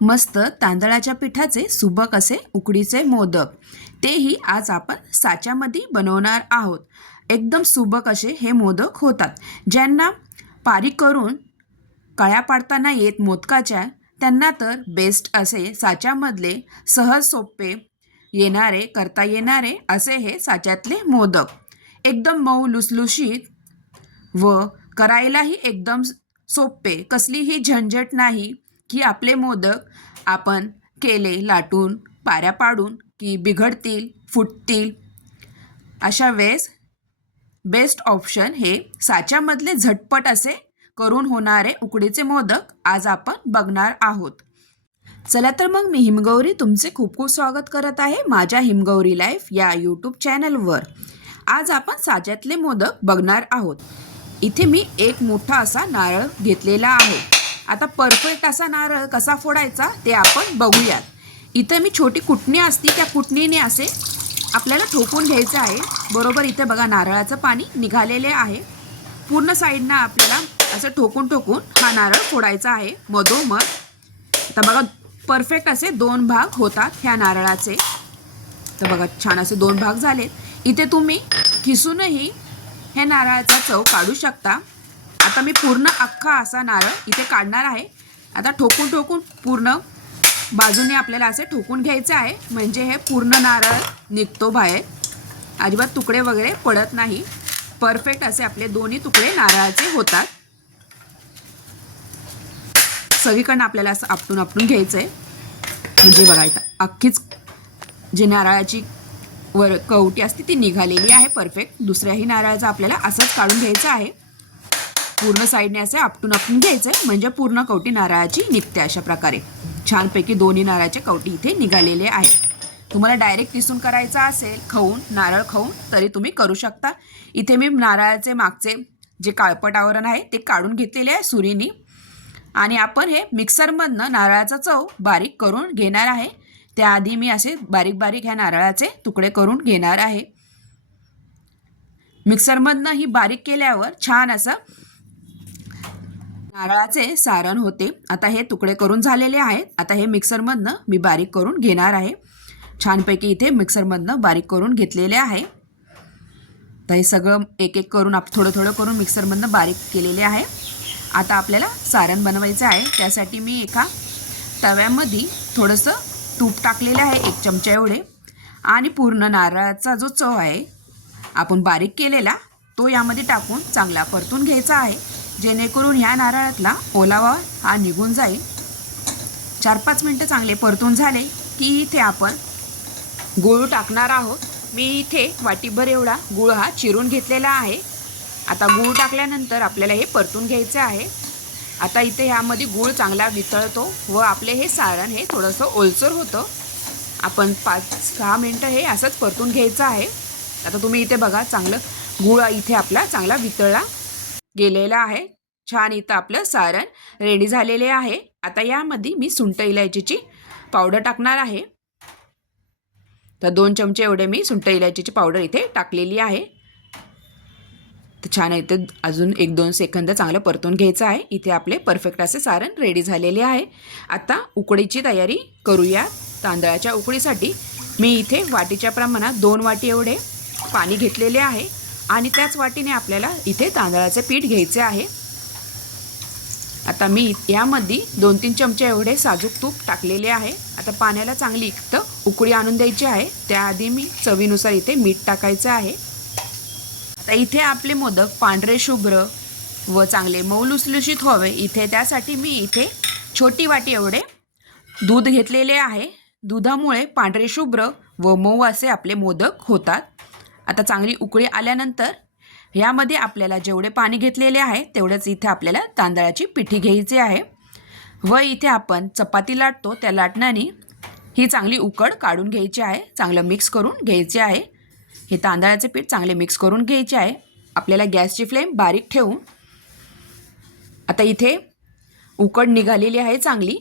मस्त तांदळाच्या पिठाचे सुबक असे उकडीचे मोदक. तेही आज आपण साच्यामध्ये बनवणार आहोत. एकदम सुबक असे हे मोदक होतात. ज्यांना पारी करून कळ्या पाडताना येत मोदकाच्या त्यांना तर बेस्ट असे साच्यामधले सहज सोपे येणारे करता येणारे असे हे साच्यातले मोदक. एकदम मऊ लुसलुशीत व करायलाही एकदम सोपे. कसलीही झंझट नाही. की आपले मोदक आपण केले लाटून पाऱ्या पाडून की बिघडतील फुटतील. अशा वेळेस बेस्ट ऑप्शन हे साच्यामधले झटपट असे करून होणारे उकडीचे मोदक आज आपण बघणार आहोत. चला तर मग मी हिमगौरी तुमचे खूप खूप स्वागत करत आहे माझ्या हिमगौरी लाईफ या यूट्यूब चॅनलवर आज आपण साच्यातले मोदक बघणार आहोत. इथे मी एक मोठा असा नारळ घेतलेला आहे. आता परफेक्ट असा नारळ कसा फोडायचा ते आपण बघूयात. इथे मी छोटी कुटणी असती त्या कुटणीने असे आपल्याला ठोकून घ्यायचं आहे. बरोबर इथे बघा नारळाचं पाणी निघालेले आहे. पूर्ण साईडनं आपल्याला असं ठोकून ठोकून हा नारळ फोडायचा आहे. मधोमध. आता बघा परफेक्ट असे दोन भाग होतात ह्या नारळाचे. तर बघा छान असे दोन भाग झालेत. इथे तुम्ही किसूनही ह्या नारळाचा चव काढू शकता. आता मी पूर्ण अख्खा असा नारळ इथे काढणार आहे. आता ठोकून ठोकून पूर्ण बाजूने आपल्याला असे ठोकून घ्यायचं आहे. म्हणजे हे पूर्ण नारळ निघतो बाहेर. अजिबात तुकडे वगैरे पडत नाही. परफेक्ट असे आपले दोन्ही तुकडे नारळाचे होतात. सगळीकडनं आपल्याला असं आपटून आपटून घ्यायचं आहे म्हणजे बघा इथं अख्खीच जी नारळाची वर कवटी असते ती निघालेली आहे. परफेक्ट दुसऱ्याही नारळाचं आपल्याला असंच काढून घ्यायचं आहे. पूर्ण साईडने असे आपटून आपटून घ्यायचे म्हणजे पूर्ण कवटी नारळाची निघते अशा प्रकारे. छानपैकी दोन्ही नारळाचे कवटी इथे निघालेले आहे तुम्हाला डायरेक्ट किसून करायचा असेल खाऊन नारळ खाऊन तरी तुम्ही करू शकता. इथे मी नारळाचे मागचे जे काळपट आवरण आहे ते काढून घेतलेले आहे सुरीनी. आणि आपण हे मिक्सरमधनं नारळाचा चव बारीक करून घेणार आहे. त्याआधी मी असे बारीक बारीक ह्या नारळाचे तुकडे करून घेणार आहे. मिक्सरमधनं ही बारीक केल्यावर छान असं नारळाचे सारण होते. आता हे तुकडे करून झालेले आहेत. आता हे मिक्सरमधनं मी बारीक करून घेणार आहे. छानपैकी इथे मिक्सरमधनं बारीक करून घेतलेले आहे. तर हे सगळं एक एक करून आप थोडं थोडं करून मिक्सरमधनं बारीक केलेले आहे. आता आपल्याला सारण बनवायचं आहे. त्यासाठी मी एका तव्यामध्ये थोडंसं तूप टाकलेलं आहे एक चमचा एवढे. आणि पूर्ण नारळाचा जो चव आहे आपण बारीक केलेला तो यामध्ये टाकून चांगला परतून घ्यायचा आहे. जेणेकरून ह्या नारळातला ओलावा हा निघून जाईल. चार पाच मिनटं चांगले परतून झाले की इथे आपण गूळ टाकणार आहोत. मी इथे वाटीभर एवढा गूळ हा चिरून घेतलेला आहे. आता गूळ टाकल्यानंतर आपल्याला हे परतून घ्यायचं आहे. आता इथे ह्यामध्ये गूळ चांगला वितळतो व आपले हे सारण हे थोडंसं ओलसर होतं. आपण पाच सहा मिनटं हे असंच परतून घ्यायचं आहे. आता तुम्ही इथे बघा चांगलं गूळ इथे आपला चांगला वितळला. गेलेला आहे. छान इथं आपलं सारण रेडी झालेले आहे. आता यामध्ये मी सुंट इलायचीची पावडर टाकणार आहे. तर दोन चमचे एवढे मी सुंठ इलायचीची पावडर इथे टाकलेली आहे. तर छान इथे अजून एक दोन सेकंद चांगलं परतून घ्यायचं आहे. इथे आपले परफेक्ट असे सारण रेडी झालेले आहे. आता उकडीची तयारी करूया. तांदळाच्या उकडीसाठी मी इथे वाटीच्या प्रमाणात दोन वाटी एवढे पाणी घेतलेले आहे. आणि त्याच वाटीने आपल्याला इथे तांदळाचे पीठ घ्यायचे आहे. आता मी यामध्ये दोन तीन चमचे एवढे साजूक तूप टाकलेले आहे. आता पाण्याला चांगली इक्त उकळी आणून द्यायची आहे. त्याआधी मी चवीनुसार इथे मीठ टाकायचं आहे. आता इथे आपले मोदक पांढरे शुभ्र व चांगले मऊ लुसलुशीत व्हावे. इथे त्यासाठी मी इथे छोटी वाटी एवढे दूध घेतलेले आहे. दुधामुळे पांढरे शुभ्र व मऊ असे आपले मोदक होतात. आता चांगली उकळी आल्यानंतर यामध्ये आपल्याला जेवढे पाणी घेतलेले आहे तेवढंच इथे आपल्याला तांदळाची पिठी घ्यायची आहे. व इथे आपण चपाती लाटतो त्या लाटण्याने ही चांगली उकड काढून घ्यायची आहे. चांगलं मिक्स करून घ्यायचे आहे. हे तांदळाचे पीठ चांगले मिक्स करून घ्यायचे आहे. आपल्याला गॅसची फ्लेम बारीक ठेवून आता इथे उकड निघालेली आहे चांगली.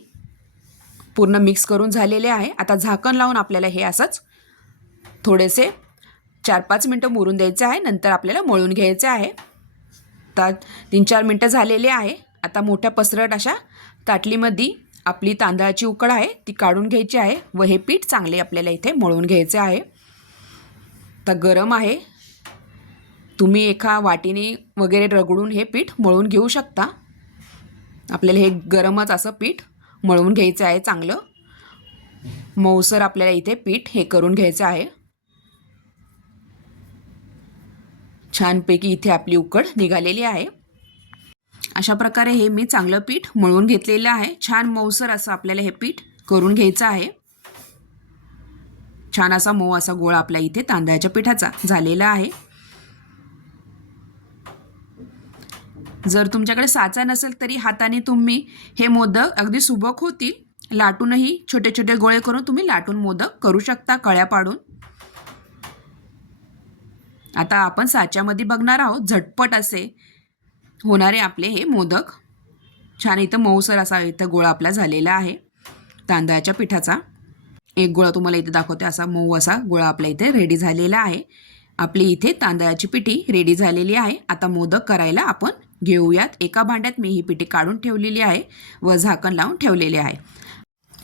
पूर्ण मिक्स करून झालेले आहे. आता झाकण लावून आपल्याला हे असंच थोडेसे चार पाच मिनटं मुरून द्यायचं आहे नंतर आपल्याला मळून घ्यायचं आहे. तर तीन चार मिनटं झालेले आहे. आता मोठ्या पसरट अशा ताटलीमध्ये आपली तांदळाची उकड आहे ती काढून घ्यायची आहे व हे पीठ चांगले आपल्याला इथे मळून घ्यायचे आहे. तर गरम आहे. तुम्ही एका वाटीने वगैरे रगडून हे पीठ मळून घेऊ शकता. आपल्याला हे गरमच असं पीठ मळून घ्यायचं आहे चांगलं. मऊसर आपल्याला इथे पीठ हे करून घ्यायचं आहे. छानपैकी इथे आपली उकड निघालेली आहे. अशा प्रकारे हे मी चांगलं पीठ मळून घेतलेलं आहे. छान मऊसर असं आपल्याला हे पीठ करून घ्यायचं आहे. छान असा मऊ असा गोळा आपल्या इथे तांदळाच्या पिठाचा झालेला आहे. जर तुमच्याकडे साचा नसेल तरी हाताने तुम्ही हे मोदक अगदी सुबक होतील. लाटूनही छोटे छोटे गोळे करून तुम्ही लाटून मोदक करू शकता कळ्या पाडून. आता आपण साच्यामध्ये बघणार आहोत झटपट असे होणारे आपले हे मोदक. छान इथं मऊसर असा इथं गोळा आपला झालेला आहे. तांदळाच्या पिठाचा. एक गोळा तुम्हाला इथे दाखवते असा मऊ असा गोळा आपल्या इथे रेडी झालेला आहे. आपली इथे तांदळाची पिठी रेडी झालेली आहे. आता मोदक करायला आपण घेऊयात. एका भांड्यात मी ही पिठी काढून ठेवलेली आहे व झाकण लावून ठेवलेले आहे.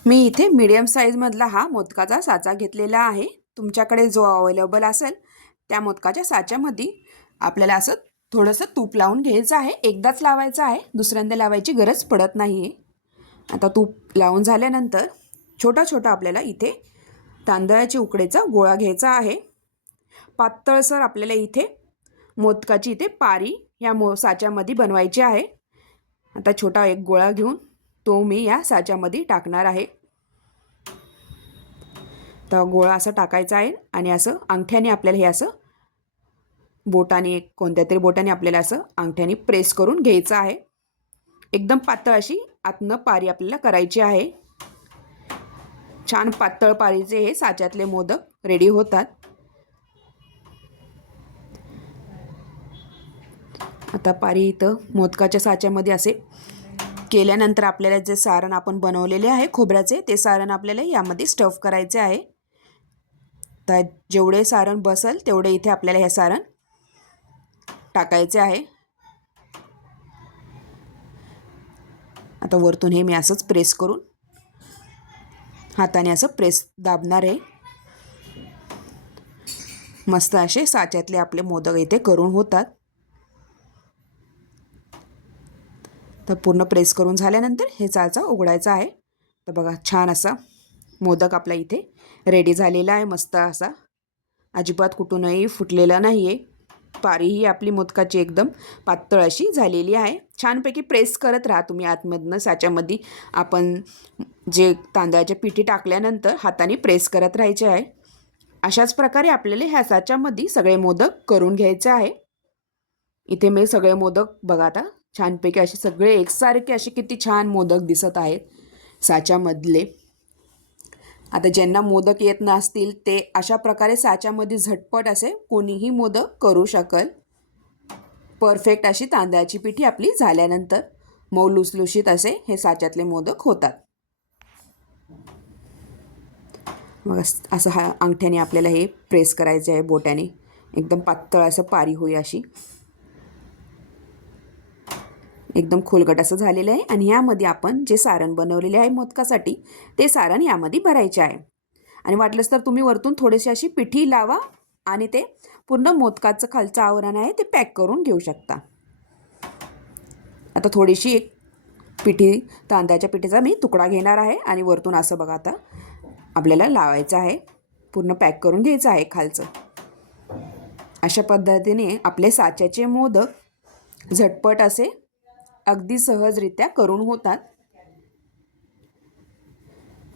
मी इथे मीडियम साईजमधला हा मोदकाचा साचा घेतलेला आहे. तुमच्याकडे जो अवेलेबल असेल त्या मोदकाच्या साच्यामध्ये आपल्याला असं थोडंसं तूप लावून घ्यायचं आहे. एकदाच लावायचं आहे. दुसऱ्यांदा लावायची गरज पडत नाही आहे आता तूप लावून झाल्यानंतर छोटा छोटा आपल्याला इथे तांदळाची उकडेचा गोळा घ्यायचा आहे. पातळसर आपल्याला इथे मोदकाची इथे पारी या मो साच्यामध्ये बनवायची आहे. आता छोटा एक गोळा घेऊन तो मी या साच्यामध्ये टाकणार आहे. तर गोळा असा टाकायचा आहे आणि असं अंगठ्याने आपल्याला हे असं बोटाने कोणत्या तरी बोटाने आपल्याला असं अंगठ्याने प्रेस करून घ्यायचं आहे. एकदम पातळ अशी आतनं पारी आपल्याला करायची आहे. छान पातळ पारीचे हे साच्यातले मोदक रेडी होतात. आता पारी इथं मोदकाच्या साच्यामध्ये असे केल्यानंतर आपल्याला जे सारण आपण बनवलेले आहे खोबऱ्याचे ते सारण आपल्याला यामध्ये स्टफ करायचे आहे. तर जेवढे सारण बसेल तेवढे इथे आपल्याला हे सारण टाकायचे आहे. आता वरतून हे मी असंच प्रेस करून हाताने असं प्रेस दाबणार आहे. मस्त असे साच्यातले आपले मोदक इथे करून होतात. तर पूर्ण प्रेस करून झाल्यानंतर हे चाचा उघडायचा आहे. तर बघा छान असा मोदक आपला इथे रेडी झालेला आहे मस्त असा. अजिबात कुठूनही फुटलेला नाही आहे पारीही आपली मोदकाची एकदम पातळ अशी झालेली आहे. छानपैकी प्रेस करत राहा तुम्ही आतमधनं. साच्यामध्ये आपण जे तांदळाच्या पिठी टाकल्यानंतर हाताने प्रेस करत राहायचे आहे. अशाच प्रकारे आपल्याला ह्या साच्यामध्ये सगळे मोदक करून घ्यायचे आहे. इथे मी सगळे मोदक बघा आता. छानपैकी असे सगळे एकसारखे असे किती छान मोदक दिसत आहेत. साच्यामधले. आता ज्यांना मोदक येत नसतील ते अशा प्रकारे साच्यामध्ये झटपट असे कोणीही मोदक करू शकल. परफेक्ट अशी तांदळाची पिठी आपली झाल्यानंतर मऊ लुसलुशीत असे हे साच्यातले मोदक होतात. मग असं हा अंगठ्याने आपल्याला हे प्रेस करायचे आहे बोट्याने एकदम पातळ असं पारी होई अशी. एकदम खोलगट असं झालेलं आहे आणि यामध्ये आपण जे सारण बनवलेले आहे मोदकासाठी ते सारण यामध्ये भरायचे आहे. आणि वाटलंच तर तुम्ही वरतून थोडीशी अशी पिठी लावा आणि ते पूर्ण मोदकाचं खालचं आवरण आहे ते पॅक करून घेऊ शकता. आता थोडीशी एक पिठी तांदळाच्या पिठीचा मी तुकडा घेणार आहे आणि वरतून असं बघा आता आपल्याला लावायचं आहे. पूर्ण पॅक करून घ्यायचं आहे खालचं. अशा पद्धतीने आपले साच्याचे मोदक झटपट असे अगदी सहजरित्या करून होतात.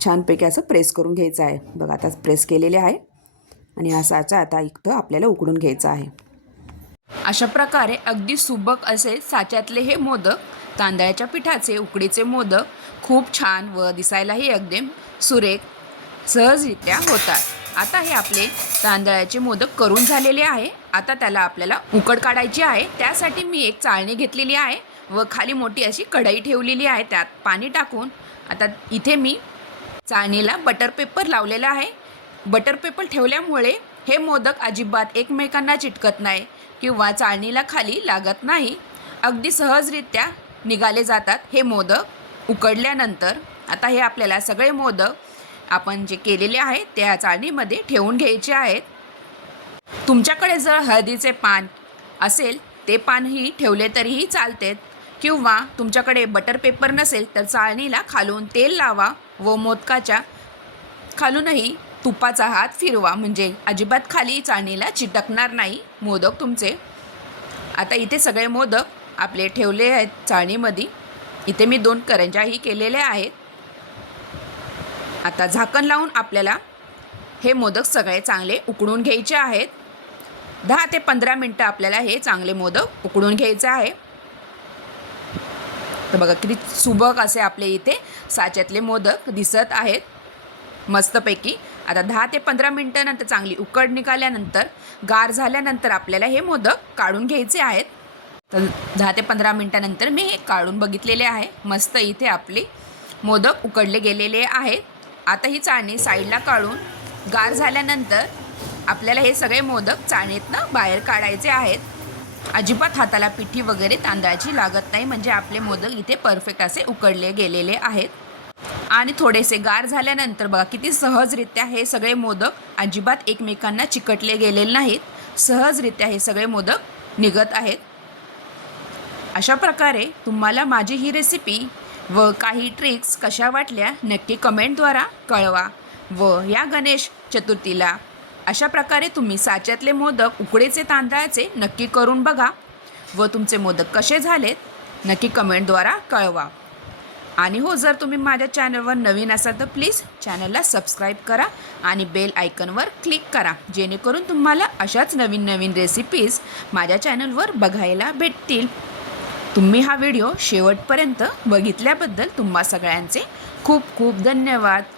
छानपैकी असं प्रेस करून घ्यायचं आहे. बघा आता प्रेस केलेले आहे. आणि हा साचा आता इथं आपल्याला उकडून घ्यायचा आहे. अशा प्रकारे अगदी सुबक असे साच्यातले हे मोदक तांदळाच्या पिठाचे उकडीचे मोदक खूप छान व दिसायलाही अगदी सुरेख सहजरित्या होतात. आता हे आपले तांदळाचे मोदक करून झालेले आहे. आता त्याला आपल्याला उकड काढायची आहे. त्यासाठी मी एक चाळणी घेतलेली आहे. व खाली मोठी अशी कढई ठेवलेली आहे त्यात पाणी टाकून. आता इथे मी चाळणीला बटर पेपर लावलेला आहे. बटर पेपर ठेवल्यामुळे हे मोदक अजिबात एकमेकांना चिटकत नाही किंवा चाळणीला खाली लागत नाही. अगदी सहजरित्या निघाले जातात हे मोदक उकडल्यानंतर. आता हे आपल्याला सगळे मोदक आपण जे केलेले आहेत त्या चाळणीमध्ये ठेवून घ्यायचे आहेत. तुमच्याकडे जर हळदीचे पान असेल ते पानही ठेवले तरीही चालते किंवा तुमच्याकडे बटर पेपर नसेल तर चाळणीला खालून तेल लावा व मोदकाच्या खालूनही तुपाचा हात फिरवा. म्हणजे अजिबात खाली चाळणीला चिटकणार नाही मोदक तुमचे. आता इथे सगळे मोदक आपले ठेवले आहेत चाळणीमध्ये. इथे मी दोन करंजाही केलेल्या आहेत. आता झाकण लावून आपल्याला हे मोदक सगळे चांगले उकडून घ्यायचे आहेत. दहा ते पंधरा मिनटं आपल्याला हे चांगले मोदक उकडून घ्यायचे आहे. तर बघा किती सुबक असे आपले इथे साच्यातले मोदक दिसत आहेत मस्तपैकी. आता दहा ते पंधरा मिनटानंतर चांगली उकड निघाल्यानंतर गार झाल्यानंतर आपल्याला हे मोदक काढून घ्यायचे आहेत. तर दहा ते पंधरा मिनटानंतर मी हे काढून बघितलेले आहे. मस्त इथे आपले मोदक उकडले गेलेले आहेत. आता ही चाळणी साईडला काढून गार झाल्यानंतर आपल्याला हे सगळे मोदक चाळणीतनं बाहेर काढायचे आहेत. अजिबात हाताला पिठी वगैरे तांदळाची लागत नाही म्हणजे आपले मोदक इथे परफेक्ट असे उकडले गेलेले आहेत. आणि थोडेसे गार झाल्यानंतर बघा किती सहजरित्या हे सगळे मोदक अजिबात एकमेकांना चिकटले गेलेले नाहीत. सहजरित्या हे सगळे मोदक निघत आहेत. अशा प्रकारे तुम्हाला माझी ही रेसिपी व काही ट्रिक्स कशा वाटल्या नक्की कमेंटद्वारा कळवा. व या गणेश चतुर्थीला अशा प्रकारे तुम्ही साच्यातले मोदक उकडीचे तांदळाचे नक्की करून बघा व तुमचे मोदक कसे झालेत नक्की कमेंटद्वारा कळवा. आणि हो जर तुम्ही माझ्या चॅनलवर नवीन असाल तर प्लीज चॅनलला सबस्क्राईब करा आणि बेल आयकनवर क्लिक करा जेणेकरून तुम्हाला अशाच नवीन नवीन रेसिपीज माझ्या चॅनलवर बघायला भेटतील. तुम्ही हा व्हिडिओ शेवटपर्यंत बघितल्याबद्दल तुम्हा सगळ्यांचे खूप खूप धन्यवाद.